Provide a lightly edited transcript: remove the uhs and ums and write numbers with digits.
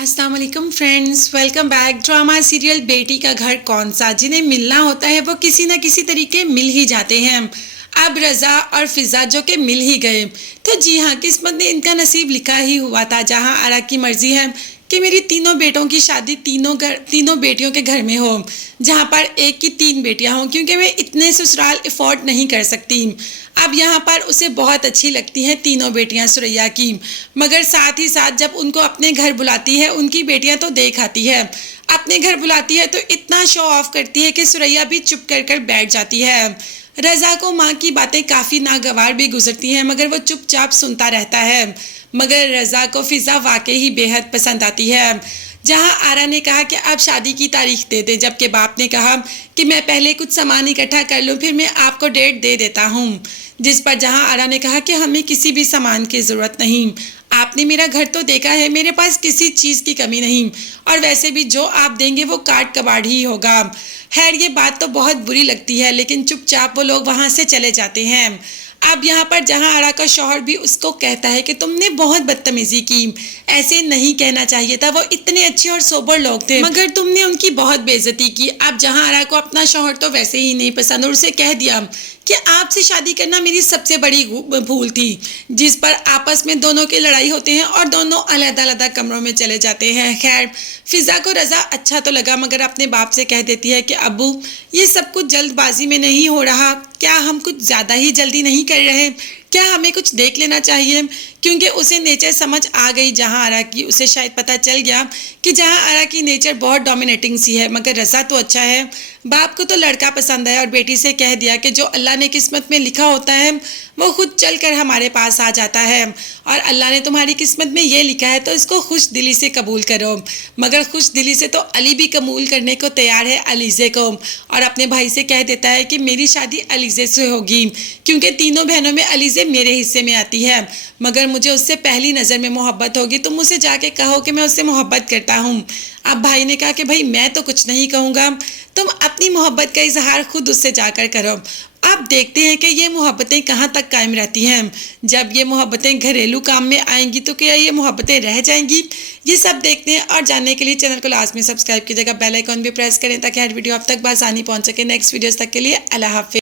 अस्सलाम वालेकुम friends, welcome back. Drama serial बेटी का घर कौन सा, जिन्हें मिलना होता है वो किसी न किसी तरीके मिल ही जाते हैं। अब रज़ा और फिज़ा जो कि मिल ही गए, तो जी हाँ, किस्मत ने इनका नसीब लिखा ही हुआ था। जहाँ आरा की मर्जी है कि मेरी तीनों बेटों की शादी तीनों बेटियों के घर में हो, जहाँ पर एक की तीन बेटियाँ हों, क्योंकि मैं इतने ससुराल अफोर्ड नहीं कर सकती। अब यहाँ पर उसे बहुत अच्छी लगती हैं तीनों बेटियाँ सुरैया की, मगर साथ ही साथ जब उनको अपने घर बुलाती है, उनकी बेटियाँ तो देख आती है, अपने घर बुलाती है तो इतना शो ऑफ करती है कि सुरैया भी चुप कर कर बैठ जाती है। रज़ा को माँ की बातें काफ़ी नागवार भी गुजरती हैं, मगर वो चुपचाप सुनता रहता है। मगर रज़ा को फ़िज़ा वाकई ही बेहद पसंद आती है। जहां आरा ने कहा कि आप शादी की तारीख दे दें, जबकि बाप ने कहा कि मैं पहले कुछ सामान इकट्ठा कर लूं, फिर मैं आपको डेट दे देता हूं। जिस पर जहां आरा ने कहा कि हमें किसी भी सामान की ज़रूरत नहीं, आपने मेरा घर तो देखा है, मेरे पास किसी चीज़ की कमी नहीं, और वैसे भी जो आप देंगे वो काट कबाड़ ही होगा। खैर, ये बात तो बहुत बुरी लगती है, लेकिन चुपचाप वो लोग वहाँ से चले जाते हैं। अब यहाँ पर जहाँ आरा का शौहर भी उसको कहता है कि तुमने बहुत बदतमीजी की, ऐसे नहीं कहना चाहिए था, वो इतने अच्छे और सोबर लोग थे, मगर तुमने उनकी बहुत बेइज्जती की। अब जहाँ आरा को अपना शौहर तो वैसे ही नहीं पसंद, और उसे कह दिया कि आपसे शादी करना मेरी सबसे बड़ी भूल थी। जिस पर आपस में दोनों की लड़ाई होती है और दोनों अलग-अलग कमरों में चले जाते हैं। खैर, फिज़ा को रज़ा अच्छा तो लगा, मगर अपने बाप से कह देती है कि अब्बू, ये सब कुछ जल्दबाजी में नहीं हो रहा, क्या हम कुछ ज़्यादा ही जल्दी नहीं कर रहे, क्या हमें कुछ देख लेना चाहिए। क्योंकि उसे नेचर समझ आ गई जहाँ आरा की, उसे शायद पता चल गया कि जहाँ आरा की नेचर बहुत डोमिनेटिंग सी है, मगर रज़ा तो अच्छा है, बाप को तो लड़का पसंद है, और बेटी से कह दिया कि जो अल्लाह ने किस्मत में लिखा होता है वो खुद चल कर हमारे पास आ जाता है, और अल्लाह ने तुम्हारी किस्मत में ये लिखा है तो इसको खुश दिली से कबूल करो। मगर खुश दिली से तो अली भी कबूल करने को तैयार है अलीज़े को, और अपने भाई से कह देता है कि मेरी शादी अलीज़े से होगी, क्योंकि तीनों बहनों में अलीज़े मेरे हिस्से में आती है, मगर मुझे उससे पहली नज़र में मोहब्बत होगी, तुम उसे जाके कहो कि मैं उससे मोहब्बत करता हूँ। अब भाई ने कहा कि भाई मैं तो कुछ नहीं कहूँगा, तुम अपनी मोहब्बत का इजहार खुद उससे जाकर करो। अब देखते हैं कि ये मोहब्बतें कहाँ तक कायम रहती हैं। जब ये मोहब्बतें घरेलू काम में आएंगी तो क्या ये मोहब्बतें रह जाएंगी, ये सब देखते हैं। और जानने के लिए चैनल को लाजमी सब्सक्राइब कीजिएगा, बेल आइकॉन भी प्रेस करें ताकि हर वीडियो आप तक बआसानी पहुँच सके। नेक्स्ट वीडियोस तक के लिए अल्लाह हाफिज़।